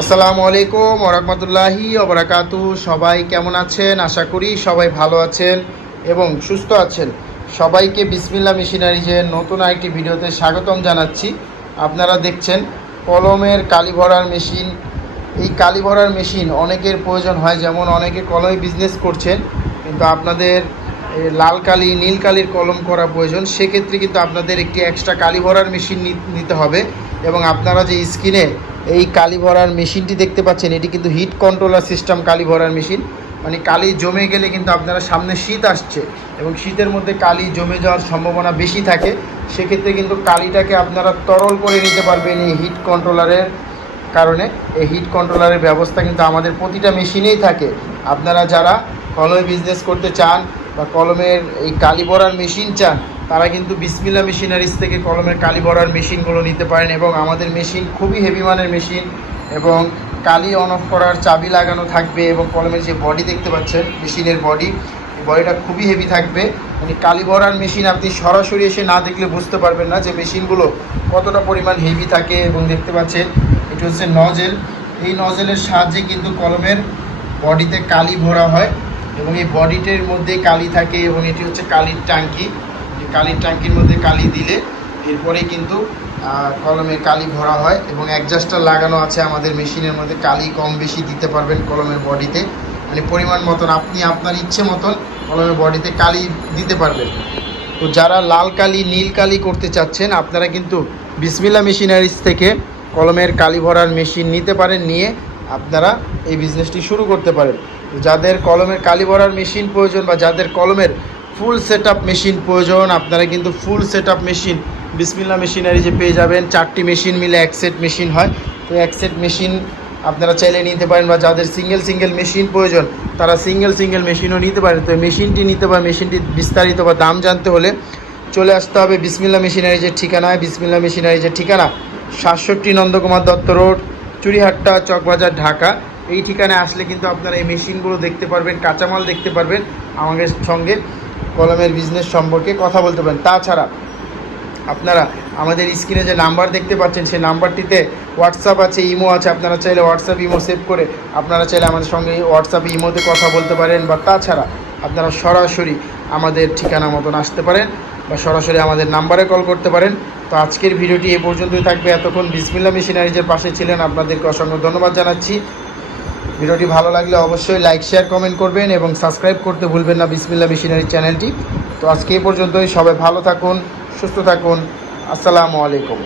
আসসালামু আলাইকুম ওরহমতুল্লাহি ওবরাকাতু সবাই কেমন আছেন? আশা করি সবাই ভালো আছেন এবং সুস্থ আছেন। সবাইকে বিসমিল্লা মেশিনারিজের নতুন আরেকটি ভিডিওতে স্বাগতম জানাচ্ছি। আপনারা দেখছেন কলমের কালি ভরার মেশিন। এই কালি ভরার মেশিন অনেকের প্রয়োজন হয়, যেমন অনেকে কলমে বিজনেস করছেন, কিন্তু আপনাদের লাল কালি, নীল কালির কলম করা প্রয়োজন। সেক্ষেত্রে কিন্তু আপনাদের একটি এক্সট্রা কালি ভরার মেশিন নিতে হবে এবং আপনারা যে স্ক্রিনে এই কালি ভরার মেশিনটি দেখতে পাচ্ছেন, এটি কিন্তু হিট কন্ট্রোলার সিস্টেম কালি ভরার মেশিন মানে কালি জমে গেলে কিন্তু আপনারা সামনে শীত আসছে এবং শীতের মধ্যে কালি জমে যাওয়ার সম্ভাবনা বেশি থাকে। সেক্ষেত্রে কিন্তু কালিটাকে আপনারা তরল করে নিতে পারবেন এই হিট কন্ট্রোলারের কারণে। এই হিট কন্ট্রোলারের ব্যবস্থা কিন্তু আমাদের প্রতিটা মেশিনেই থাকে। আপনারা যারা কলমে বিজনেস করতে চান বা কলমের এই কালি ভরার মেশিন চান, তারা কিন্তু বিসমিল্লা মেশিনারিজ থেকে কলমের কালি ভরার মেশিনগুলো নিতে পারেন এবং আমাদের মেশিন খুবই হেভি মানের মেশিন এবং কালি অন অফ করার চাবি লাগানো থাকবে এবং কলমের যে বডি দেখতে পাচ্ছেন, মেশিনের বডি বডিটা খুবই হেভি থাকবে। মানে কালি ভরার মেশিন আপনি সরাসরি এসে না দেখলে বুঝতে পারবেন না যে মেশিনগুলো কতটা পরিমাণ হেভি থাকে এবং দেখতে পাচ্ছেন, এটি হচ্ছে নজেল এই নজেলের সাহায্যে কিন্তু কলমের বডিতে কালি ভরা হয়। এবং এই বডিটার মধ্যে কালি থাকে এবং এটি হচ্ছে কালির ট্যাঙ্কি কালির ট্যাঙ্কির মধ্যে কালি দিলে এরপরে কিন্তু কলমে কালি ভরা হয় এবং অ্যাডজাস্টার লাগানো আছে আমাদের মেশিনের মধ্যে। কালি কম বেশি দিতে পারবেন কলমের বডিতে। মানে পরিমাণ মতন, আপনি আপনার ইচ্ছে মতন কলমের বডিতে কালি দিতে পারবেন। তো যারা লাল কালি, নীল কালি করতে চাচ্ছেন, আপনারা কিন্তু বিসমিল্লা মেশিনারিজ থেকে কলমের কালি ভরার মেশিন নিতে পারেন, নিয়ে আপনারা এই বিজনেসটি শুরু করতে পারেন। যাদের কলমের কালি ভরার মেশিন প্রয়োজন বা যাদের কলমের ফুল সেট আপ মেশিন প্রয়োজন, আপনারা কিন্তু full set up machine Bismillah machinery যে পেয়ে যাবেন, চারটি মেশিন মিলে এক সেট মেশিন হয়। তো এক সেট মেশিন আপনারা চাইলে নিতে পারেন বা যাদের সিঙ্গেল সিঙ্গেল মেশিন প্রয়োজন, তারা সিঙ্গেল সিঙ্গেল মেশিনও নিতে পারেন তো মেশিনটি নিতে বা মেশিনটি বিস্তারিত বা দাম জানতে হলে চলে আসতে হবে বিসমিল্লা মেশিনারিজের ঠিকানায়। বিসমিল্লা মেশিনারিজের ঠিকানা, সাতষট্টি নন্দকুমার দত্ত রোড চুরিহাট্টা চকবাজার, ঢাকা, এই ঠিকানায় আসলে কিন্তু আপনারা এই মেশিনগুলো দেখতে পারবেন, কাঁচামাল দেখতে পারবেন, আমাদের সঙ্গে কলমের বিজনেস সম্পর্কে কথা বলতে পারেন। তাছাড়া আপনারা আমাদের স্ক্রিনে যে নাম্বার দেখতে পাচ্ছেন, সেই নাম্বারটিতে হোয়াটসঅ্যাপ আছে ইমো আছে, আপনারা চাইলে হোয়াটসঅ্যাপ ইমো সেভ করে আপনারা চাইলে আমাদের সঙ্গে হোয়াটসঅ্যাপ ইমোতে কথা বলতে পারেন, বা তাছাড়া আপনারা সরাসরি আমাদের ঠিকানা মতন আসতে পারেন। বা সরাসরি আমাদের নাম্বারে কল করতে পারেন। তো আজকের ভিডিওটি এ পর্যন্তই থাকবে। এতক্ষণ বিসমিল্লা মেশিনারিজের পাশে ছিলেন। আপনাদেরকে অসংখ্য ধন্যবাদ জানাচ্ছি। ভিডিওটি ভালো লাগলে অবশ্যই লাইক, শেয়ার, কমেন্ট করবেন এবং সাবস্ক্রাইব করতে ভুলবেন না বিসমিল্লা মেশিনারি চ্যানেলটি। তো আজকে এ পর্যন্তই। সবাই ভালো থাকুন, সুস্থ থাকুন। আসসালামু আলাইকুম।